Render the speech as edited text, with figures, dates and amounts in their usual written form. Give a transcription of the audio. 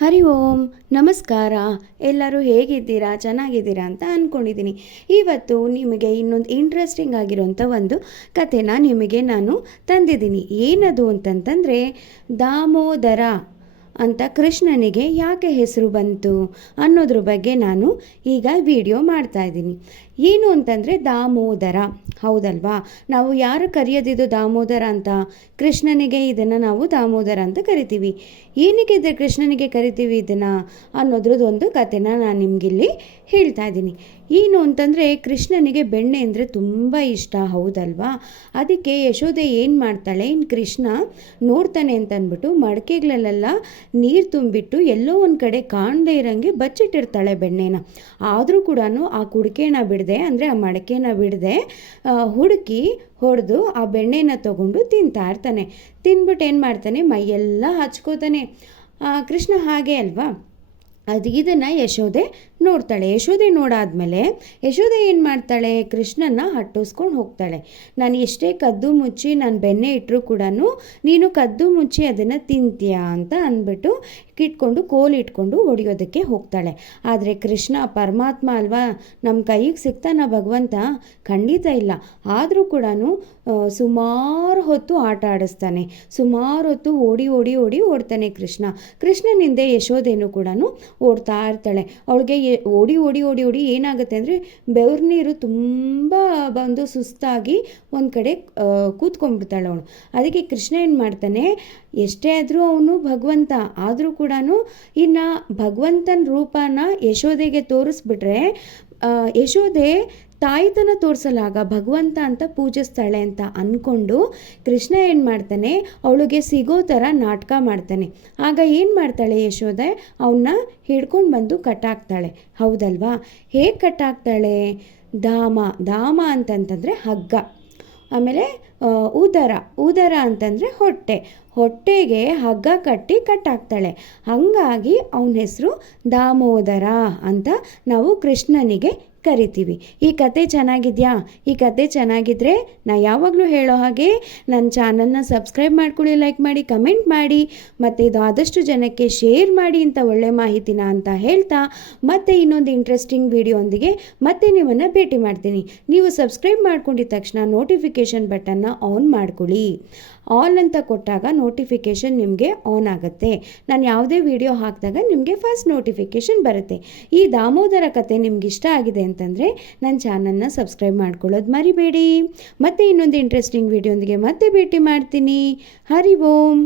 ಹರಿ ಓಂ ನಮಸ್ಕಾರ. ಎಲ್ಲರೂ ಹೇಗಿದ್ದೀರಾ, ಚೆನ್ನಾಗಿದ್ದೀರಾ ಅಂತ ಅಂದ್ಕೊಂಡಿದ್ದೀನಿ. ಇವತ್ತು ನಿಮಗೆ ಇನ್ನೊಂದು ಇಂಟ್ರೆಸ್ಟಿಂಗ್ ಆಗಿರೋಂಥ ಒಂದು ಕಥೆನ ನಿಮಗೆ ನಾನು ತಂದಿದ್ದೀನಿ. ಏನದು ಅಂತಂತಂದರೆ, ದಾಮೋದರ ಅಂತ ಕೃಷ್ಣನಿಗೆ ಯಾಕೆ ಹೆಸರು ಬಂತು ಅನ್ನೋದ್ರ ಬಗ್ಗೆ ನಾನು ಈಗ ವಿಡಿಯೋ ಮಾಡ್ತಾಯಿದ್ದೀನಿ. ಏನು ಅಂತಂದರೆ ದಾಮೋದರ, ಹೌದಲ್ವಾ? ನಾವು ಯಾರು ಕರೆಯೋದಿದು ದಾಮೋದರ ಅಂತ? ಕೃಷ್ಣನಿಗೆ ಇದನ್ನು ನಾವು ದಾಮೋದರ ಅಂತ ಕರಿತೀವಿ. ಏನಕ್ಕೆ ಕೃಷ್ಣನಿಗೆ ಕರಿತೀವಿ ಇದನ್ನು ಅನ್ನೋದ್ರದ್ದೊಂದು ಕಥೆನ ನಾನು ನಿಮಗಿಲ್ಲಿ ಹೇಳ್ತಾ ಇದ್ದೀನಿ. ಏನು ಅಂತಂದರೆ, ಕೃಷ್ಣನಿಗೆ ಬೆಣ್ಣೆ ಅಂದರೆ ತುಂಬ ಇಷ್ಟ, ಹೌದಲ್ವಾ? ಅದಕ್ಕೆ ಯಶೋದೆ ಏನು ಮಾಡ್ತಾಳೆ, ಇನ್ನು ಕೃಷ್ಣ ನೋಡ್ತಾನೆ ಅಂತ ಅಂದ್ಬಿಟ್ಟು ಮಡಕೆಗಳಲ್ಲೆಲ್ಲ ನೀರು ತುಂಬಿಟ್ಟು ಎಲ್ಲೋ ಒಂದು ಕಡೆ ಕಾಣದೇ ಇರೋಂಗೆ ಬಚ್ಚಿಟ್ಟಿರ್ತಾಳೆ ಬೆಣ್ಣೆನ. ಆದರೂ ಕೂಡ ಆ ಕುಡಿಕೆನ ಬಿಡದೆ, ಅಂದರೆ ಆ ಮಡಕೆನ ಬಿಡದೆ ಹುಡುಕಿ ಹೊಡೆದು ಆ ಬೆಣ್ಣೆನ ತೊಗೊಂಡು ತಿಂತಾ ಇರ್ತಾನೆ. ತಿಂದ್ಬಿಟ್ಟು ಏನು ಮಾಡ್ತಾನೆ, ಮೈಯೆಲ್ಲ ಹಚ್ಕೋತಾನೆ. ಕೃಷ್ಣ ಹಾಗೆ ಅಲ್ವಾ? ಇದನ್ನು ಯಶೋದೆ ನೋಡ್ತಾಳೆ. ಯಶೋದೆ ನೋಡಾದ್ಮೇಲೆ ಯಶೋದೆ ಏನು ಮಾಡ್ತಾಳೆ, ಕೃಷ್ಣನ ಹಟ್ಟಿಸ್ಕೊಂಡು ಹೋಗ್ತಾಳೆ. ನಾನು ಎಷ್ಟೇ ಕದ್ದು ಮುಚ್ಚಿ ನಾನು ಬೆಣ್ಣೆ ಇಟ್ಟರೂ ಕೂಡ ನೀನು ಕದ್ದು ಮುಚ್ಚಿ ಅದನ್ನು ತಿಂತೀಯಾ ಅಂತ ಅಂದ್ಬಿಟ್ಟು ಇಟ್ಕೊಂಡು ಕೋಲಿಟ್ಕೊಂಡು ಹೊಡಿಯೋದಕ್ಕೆ ಹೋಗ್ತಾಳೆ. ಆದರೆ ಕೃಷ್ಣ ಪರಮಾತ್ಮ ಅಲ್ವಾ, ನಮ್ಮ ಕೈಗೆ ಸಿಗ್ತಾನ ಭಗವಂತ? ಖಂಡಿತ ಇಲ್ಲ. ಆದರೂ ಕೂಡ ಸುಮಾರು ಹೊತ್ತು ಆಟ ಆಡಿಸ್ತಾನೆ, ಸುಮಾರು ಹೊತ್ತು ಓಡ್ತಾನೆ ಕೃಷ್ಣನಿಂದ ಯಶೋದೇನು ಕೂಡ ಓಡ್ತಾ ಇರ್ತಾಳೆ. ಅವಳಿಗೆ ಓಡಿ ಏನಾಗುತ್ತೆ ಅಂದರೆ, ಬೆವ್ರ ನೀರು ತುಂಬ ಬಂದು ಸುಸ್ತಾಗಿ ಒಂದು ಕಡೆ ಕೂತ್ಕೊಂಡ್ಬಿಡ್ತಾಳೆ ಅವಳು. ಅದಕ್ಕೆ ಕೃಷ್ಣ ಏನು ಮಾಡ್ತಾನೆ, ಎಷ್ಟೇ ಆದರೂ ಅವನು ಭಗವಂತ, ಆದರೂ ಕೂಡ ಇನ್ನು ಭಗವಂತನ ರೂಪನ ಯಶೋದೆಗೆ ತೋರಿಸ್ಬಿಟ್ರೆ ಯಶೋದೆ ತಾಯ್ತನ ತೋರಿಸಲಾಗ ಭಗವಂತ ಅಂತ ಪೂಜಿಸ್ತಾಳೆ ಅಂತ ಅಂದ್ಕೊಂಡು ಕೃಷ್ಣ ಏನು ಮಾಡ್ತಾನೆ, ಅವಳಿಗೆ ಸಿಗೋ ಥರ ನಾಟಕ ಮಾಡ್ತಾನೆ. ಆಗ ಏನು ಮಾಡ್ತಾಳೆ ಯಶೋದೆ, ಅವನ್ನ ಹಿಡ್ಕೊಂಡು ಬಂದು ಕಟ್ಟಾಕ್ತಾಳೆ, ಹೌದಲ್ವಾ? ಹೇಗೆ ಕಟ್ಟಾಕ್ತಾಳೆ? ಧಾಮ ಅಂತಂತಂದರೆ ಹಗ್ಗ, ಆಮೇಲೆ ಉದರ ಅಂತಂದರೆ ಹೊಟ್ಟೆಗೆ ಹಗ್ಗ ಕಟ್ಟಿ ಕಟ್ಟಾಕ್ತಾಳೆ. ಹಾಗಾಗಿ ಅವನ ಹೆಸರು ದಾಮೋದರ ಅಂತ ನಾವು ಕೃಷ್ಣನಿಗೆ ಕರಿತೀವಿ. ಈ ಕತೆ ಚೆನ್ನಾಗಿದೆಯಾ? ಈ ಕತೆ ಚೆನ್ನಾಗಿದ್ದರೆ ನಾ ಯಾವಾಗಲೂ ಹೇಳೋ ಹಾಗೆ ನನ್ನ ಚಾನಲ್ನ ಸಬ್ಸ್ಕ್ರೈಬ್ ಮಾಡ್ಕೊಳ್ಳಿ, ಲೈಕ್ ಮಾಡಿ, ಕಮೆಂಟ್ ಮಾಡಿ, ಮತ್ತು ಇದು ಆದಷ್ಟು ಜನಕ್ಕೆ ಶೇರ್ ಮಾಡಿ ಅಂತ ಒಳ್ಳೆ ಮಾಹಿತಿನ ಅಂತ ಹೇಳ್ತಾ, ಮತ್ತೆ ಇನ್ನೊಂದು ಇಂಟ್ರೆಸ್ಟಿಂಗ್ ವಿಡಿಯೋಂದಿಗೆ ಮತ್ತೆ ನಿಮ್ಮನ್ನು ಭೇಟಿ ಮಾಡ್ತೀನಿ. ನೀವು ಸಬ್ಸ್ಕ್ರೈಬ್ ಮಾಡ್ಕೊಂಡಿದ್ದ ತಕ್ಷಣ ನೋಟಿಫಿಕೇಷನ್ ಬಟನ್ನ ಆನ್ ಮಾಡ್ಕೊಳ್ಳಿ. ಆಲ್ ಅಂತ ಕೊಟ್ಟಾಗ ನೋಟಿಫಿಕೇಷನ್ ನಿಮಗೆ ಆನ್ ಆಗುತ್ತೆ. ನಾನು ಯಾವುದೇ ವಿಡಿಯೋ ಹಾಕಿದಾಗ ನಿಮಗೆ ಫಸ್ಟ್ ನೋಟಿಫಿಕೇಷನ್ ಬರುತ್ತೆ. ಈ ದಾಮೋದರ ಕತೆ ನಿಮ್ಗೆ ಇಷ್ಟ ಆಗಿದೆ ಅಂತಂದರೆ ನನ್ನ ಚಾನಲ್ನ ಸಬ್ಸ್ಕ್ರೈಬ್ ಮಾಡ್ಕೊಳ್ಳೋದು ಮರಿಬೇಡಿ. ಮತ್ತೆ ಇನ್ನೊಂದು ಇಂಟ್ರೆಸ್ಟಿಂಗ್ ವಿಡಿಯೋಂದಿಗೆ ಮತ್ತೆ ಭೇಟಿ ಮಾಡ್ತೀನಿ. ಹರಿ ಓಂ.